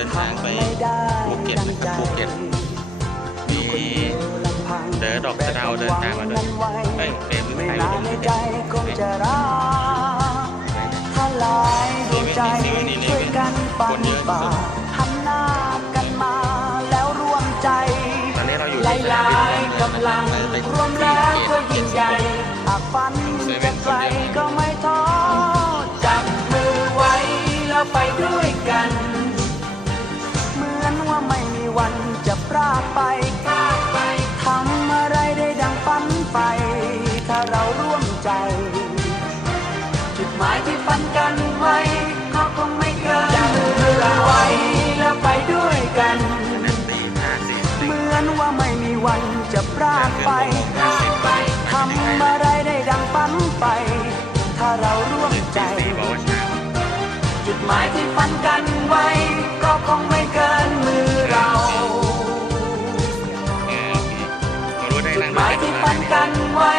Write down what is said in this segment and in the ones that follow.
ดินทางไปภูเก็ตนะครับภูเก็ตมีเดอดอกสะดาวเดินทางมาด้วยเอ้ยเป็นวิสัยอุดมเกษตรนี่นี่นี่นี่นี่คนเยอะสุดตอนนี้เราอยู่ที่สนามบินดอนมืองนะครับไปที่ภูเก็ตนคนเยอก็ไม่ท้อจับมือไว้แล้วไปด้วยกัน วันจะพรากไปพรากไปทำอะไรได้ดังฝันไป ถ้าเราร่วมใจ จุดหมายที่ฝันกันไว้ก็คงไม่เกินจับมือไว้แล้วไปด้วยกัน เหมือนว่าไม่มีวันจะพรากไปพรากไปทำอะไรได้ดังฝันไป ถ้าเราร่วมใจ จุดหมายที่ฝันกันไว้ก็คงไม่เกิน ที่ฝันกันไว้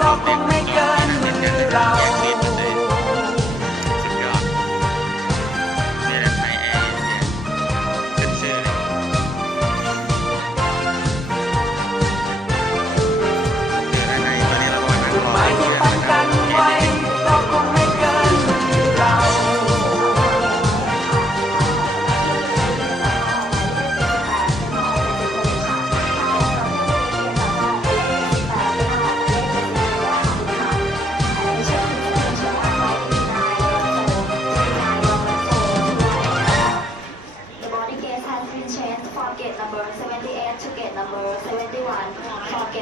ก็คงไม่เกินมือเรา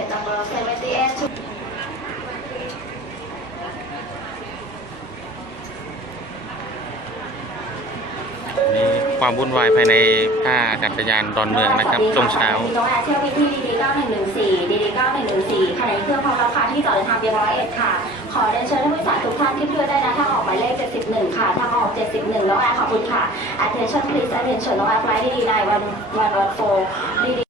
From gate number 78 to นี่ความวุ่นวายภายในท่าอากาศยานดอนเมืองนะครับช่วงเช้ามีน้องแอร์เที่ยวบินที่ดีดี9114ดีดี9114ขณะนี้เครื่องพร้อมรับค่ะที่จอดเดินทางเบียร์ร้อยเอ็ดค่ะ ขอเรียนเชิญท่านผู้โดยสารทุกท่านที่เพื่อได้นะทางออกหมายเลข71 ค่ะ ทางออก 71 น้องแอร์ขอบคุณค่ะ attention please attention น้องแอร์ flight ดีดี9 1 1 1 4ดีดีโอ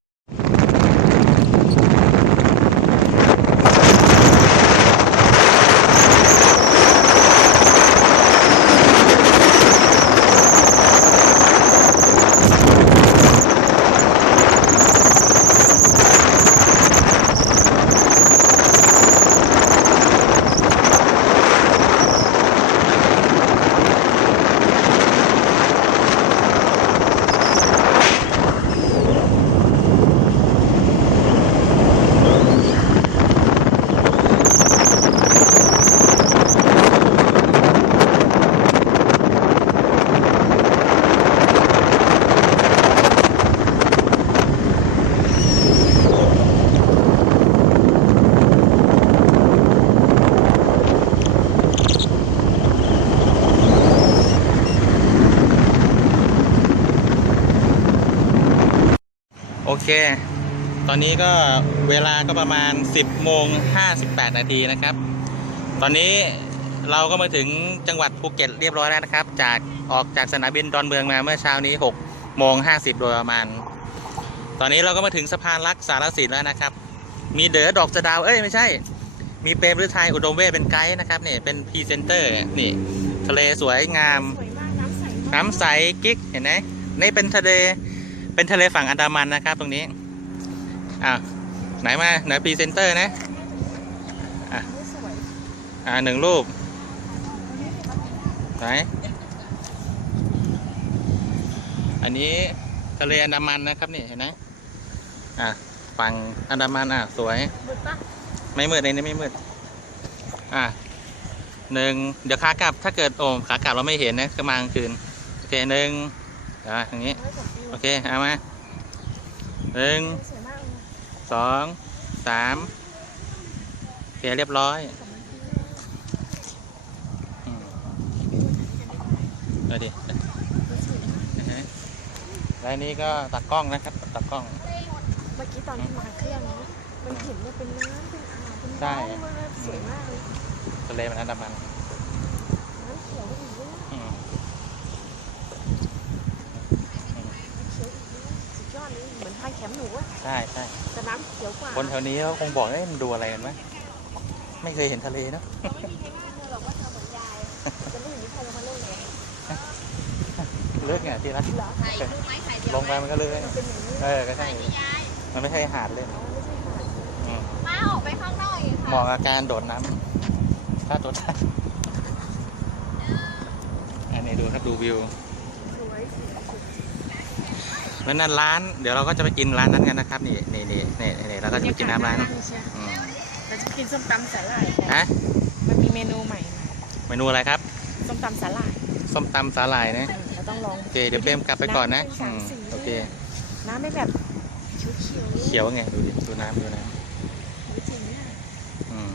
เค ตอนนี้ก็เวลาก็ประมาณ 10โมง58 นาทีนะครับ ตอนนี้เราก็มาถึงจังหวัดภูเก็ตเรียบร้อยแล้วนะครับ จากออกจากสนามบินดอนเมืองมาเมื่อเช้านี้6โมง50 โดยประมาณ ตอนนี้เราก็มาถึงสะพานลักษณ์สารสินแล้วนะครับ มีเด๋อดอกสะดาว เอ้ยไม่ใช่ มีเปรมฤทัยอุดมเวทเป็นไกด์นะครับนี่เป็นพรีเซนเตอร์นี่ทะเลสวยงาม น้ำใสกิ๊กเห็นไหมนี่เป็นทะเล เป็นทะเลฝั่งอันดามันนะครับ ตรงนี้อะไหนมา ไหนพรีเซนเตอร์นะอะอ่าหนึ่งรูป ไหน อันนี้ทะเลอันดามันนะครับนี่เห็นไหมอะฝั่งอันดามันอะสวย ไม่มืดในนี้ไม่มืด อะหนึ่งเดี๋ยวขากลับถ้าเกิดโอ้ขากลับเราไม่เห็นนะก็มากลางคืน โอเคหนึ่ง อะอย่างนี้ โอเค เอามาหนึ่งสองสามโอเคเรียบร้อยอืมเอาดินะฮะแล้วอันนี้ก็ตัดกล้องนะครับ ตัดกล้อง เมื่อกี้ตอนที่มาเครื่องนี้มันเห็นเนี่ยเป็นน้ำเป็นอ่าวเป็นใช่น้ำมันเลยสวยมากเลยทะเลมันอันดามันน้ำเขียวอีกด้วย อืม เขียวอีกด้วยสุดยอดเลยเหมือนพายแคมป์หนูอะ ใช่ใช่แต่น้ำเขียวกว่าคนแถวนี้เขาคงบอกเอ้ยมันดูอะไรกันไหมไม่เคยเห็นทะเลเนอะเราไม่มีใครว่าเธอหรอกว่าเธอเหมือนยายจะไม่เห็นใครลงมาเล่นเลยเลือกไงที่รักเหรอลงไปมันก็เลื่อยมันเป็นอย่างนี้เออก็ใช่มันไม่ใช่หาดเลยอ๋อไม่ใช่ค่ะออกไปข้างนอกอีกเหค่ะมาะกับการโดดน้ำถ้าโดดได้อันนี้ดูครับดูวิว สวยสวยสวย แล้วนั่นร้านเดี๋ยวเราก็จะไปกินร้านนั้นกันนะครับนี่นี่นี่นี่นี่เราก็จะไปกินน้ำร้านอืมเราจะกินส้มตำสาหร่ายกันฮะมันมีเมนูใหม่มาเมนูอะไรครับ ส้มตำสาหร่ายส้มตำสาหร่ายนะเราต้องลองโอเคเดี๋ยวเปรมกลับไปก่อนนะำเป็อืสามมสีโอเค น้ำไม่แบบเขียวๆเขียวไงดูดิดูน้ำดูน้จริงเนี่ยำอืม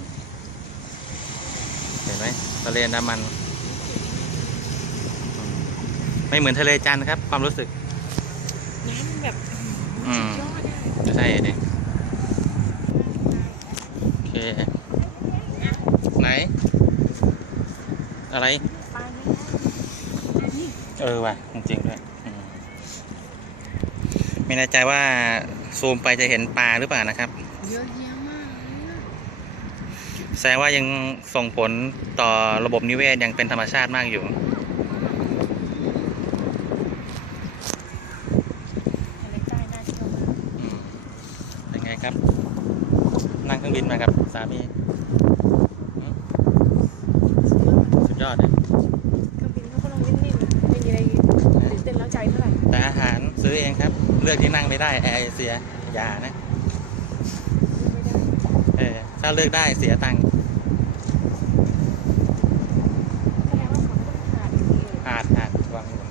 เห็นไหมทะเลอันดามันอืมไม่เหมือนทะเลจันทร์ครับ ความรู้สึก น้ำแบบอืมสุดยอดอะจะใช่ดิโอเค ไหน อะไร ปลาเนี่ยเออว่ะจริงๆด้วยอืมไม่แน่ใจว่าซูมไปจะเห็นปลาหรือเปล่านะครับ เยอะแยะมากเลยอะแสดงว่ายังส่งผลต่อระบบนิเวศยังเป็นธรรมชาติมากอยู่ ทะเลใต้น่าเที่ยวมาก อืมเป็นไงครับ นั่งเครื่องบินมากับ สามีอืมสุดยอดเลยเครื่องบินเขาก็ลงนิ่งๆไม่มีอะไรตื่นเต้นแล้วใจเท่าไหร่แต่อาหารซื้อเองครับ เลือกที่นั่งไม่ได้แอร์เอเชียอย่านะไม่ได้เออถ้าเลือกได้เสียตังค์ แสดงว่าเขาต้องขาดอีกเออ อาดอาดวางบน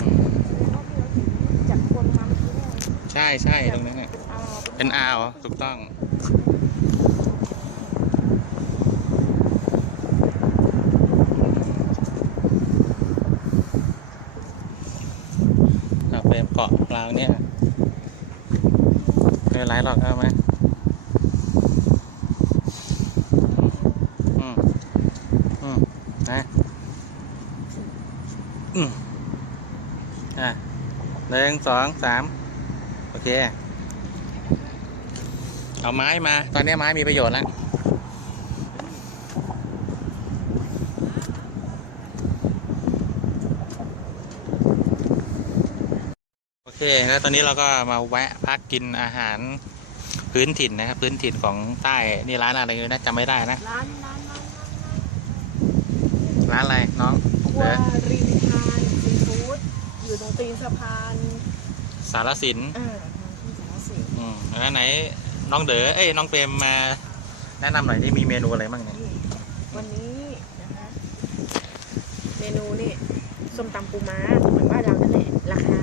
อืม แล้วก็เราถึงจากคนมาเมื่อกี้เนี่ย ใช่ใช่ตรงนั้นน่ะเป็นอ่าวเป็นอ่าวถูกต้อง เราเฟรมเกาะราวเนี่ยไม่เป็นไรหรอกเอาไหมอืมอืมนะอืมอะหนึ่งสองสาม เค เอาไม้มา ตอนนี้ไม้มีประโยชน์แล้วโอเค แล้วตอนนี้เราก็มาแวะพักกินอาหารพื้นถิ่นนะครับ พื้นถิ่นของใต้นี่ร้านอะไรนะจำไม่ได้นะ ร้านร้านร้านร้านอะไรน้องครัวเดริมทานซีฟู้ดอยู่ตรงตีนสะพาน สารสินอ่าที่สารสินอืมแล้วไหนน้องเด๋อเอ้ยน้องเปรมมาแนะนำหน่อยที่มีเมนูอะไรบ้างเนี่ย นี่วันนี้นะคะ เมนูนี่ส้มตำปูม้าเหมือนบ้านเรานั่นแหละราคา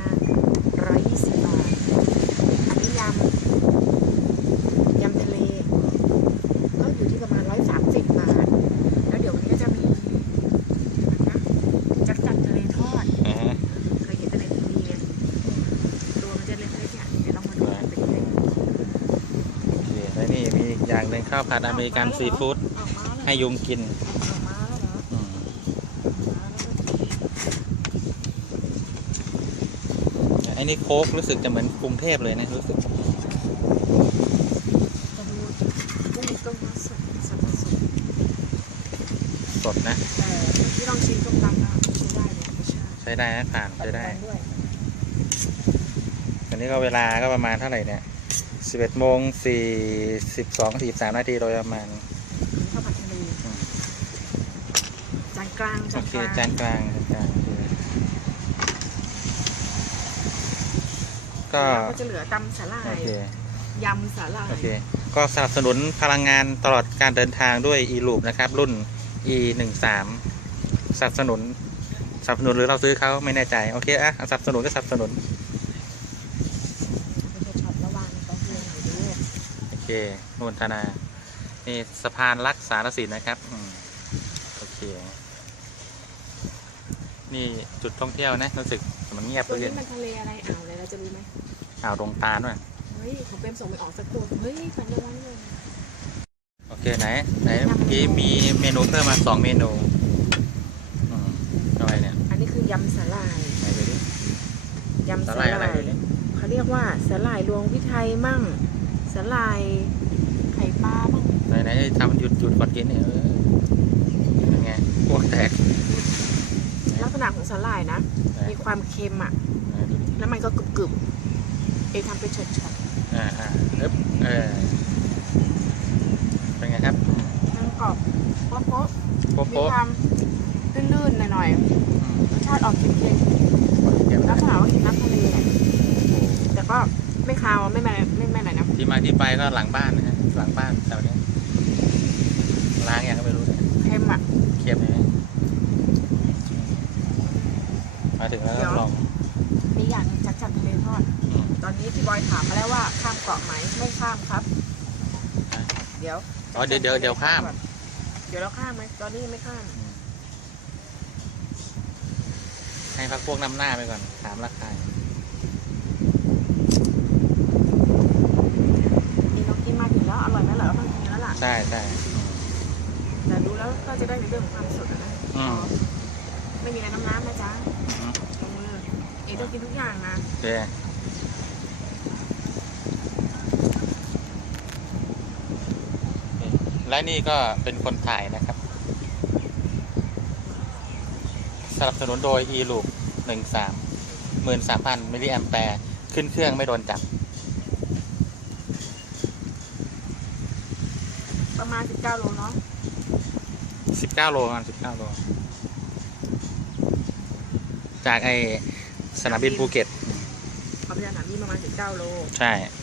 120 บาท อันนี้ยำยำทะเล ก็อยู่ที่ประมาณ 130 บาท แล้วเดี๋ยววันนี้ก็จะมีนะจักรจันทร์ทะเลทอด อ่าฮะ เคยเห็นแต่ในทีวีไงตัวมันจะเล็กๆเนี่ยเดี๋ยวลองมาดูกันเป็นยังไง โอเคแล้วนี่มี อีกอย่างหนึ่งข้าวผัดอเมริกันซีฟู้ดออกมาแล้วให้ยุงกินออกมาแล้วเหรออืมไอ้นี่โค้กรู้สึกจะเหมือนกรุงเทพเลยนะ รู้สึกจะดูกุ้งต้มมัสดสดสดสดนะแต่ที่ลองชิมต้มตำแล้วใช้ได้เลยไม่ใช่ใช้ได้นะผ่านใช้ได้ด้วยอันนี้ก็เวลาก็ประมาณเท่าไหร่เนี่ย สิบเอ็ดโมงสี่สิบสองสี่สามนาทีโดยประมาณข้าวผัดทะเลอืมจานกลางโอจานเคกลางจานกลางจานกลางโอเคก็ แล้วก็จะเหลือตำสาหร่าโอยเค ยำสาหร่ายโอเค ก็สนับสนุนพลังงานตลอดการเดินทางด้วย e loop นะครับ รุ่น e หนึ่งสามสนับสนุนสนับสนุนหรือเราซื้อเขาไม่แน่ใจ โอเคอะสนับสนุนก็สนับสนุนเป็นช็อตระหว่างตอนเรียนอยู่ด้วย โอ เคนุ่นธนา นี่สะพานรักษารสินนะครับอืมโอเค นี่จุดท่องเที่ยวนะรู้สึกมันเงียบตัวเลนี้ยมันทะเลอะไรอ่าวอะไรเราจะรู้ไหมอ่าวดงตาลว่ะเฮ้ยของเป็นส่งไปออกสักตัวเฮ้ยฝันยังวันเลยโอเคไหนไหนเมื่อกี้มีเมนูเพิ่มมาสองเมนูอืมอะไรเนี่ย อันนี้คือยำสาหร่ายไหนดูดิยำสาสาหหร่าร่ายอะไรดูดิยเขาเรียกว่าสาหร่ายรวงพิไทยมั่งสาหร่ายไข่ปลามั่ง ไหนไหน ทำหยุดหยุดก่อนกินเนี่ยเออเป็นไงพวกแตก ลักษณะของสาหร่ายนะไหนมีความเค็มอะไหนดูดิแล้วมันก็กรึบเอทำเป็นช็อตอ่าอ่าเอ๊บเออเป็นไงครับๆทั้งกรอบโป๊ะโป๊ะๆมีโป๊ะความลื่นๆหน่อยอืมๆรสชาติออกเค็มเดี๋ยวๆลันะกษณะว่ากินน้ำทะเลอะแต่ก็ไม่คาวไม่แม่ไม่แม่ไหนนะ ที่มาที่ไปก็หลังบ้านนะฮะหลังบ้านแถวนี้ล้างยังก็ไม่รู้เนี่ย เค็มอะ เค็มไหมมาถึงแล้ว เดี๋ ก็ ยว ลอง มีอย่างหนึ่งจัดจัดทะเลทอด อืม ตอนนี้พี่ บอยถามมาแล้วว่าข้ามเกาะไหมไม่ข้ามครับฮะเดี๋ยวอ๋อเดี๋ยวเดี๋ยวเดี๋ยวข้ามเดี๋ยวเราข้ามไหมตอนนี้ยังไม่ข้ามให้พักพวกน้ำหน้าไปก่อน ถามราคานี่เรากินมาถึงแล้วอร่อยไหมเหรอเราต้องกินแล้วล่ะใช่ใช่แต่ดูแล้วก็จะได้ในเรื่องของความสดอะนะอืมไม่มีอะไรน้ำน้ำนะจ๊ะอืมลงมือเอ๋ต้องกินทุกอย่างนะโอเค และนี่ก็เป็นคนถ่ายนะครับ สนับสนุนโดย e loop หนึ่งสามหมื่นสามพันมิลลิแอมแปร์ขึ้นเครื่องไม่โดนจับ ประมาณ 19 โลเนาะสิบเก้าโลประมาณสิบเก้าโล จากไอสนามบินภูเก็ตความยาวสนามบินประมาณ 19 โล ใช่อ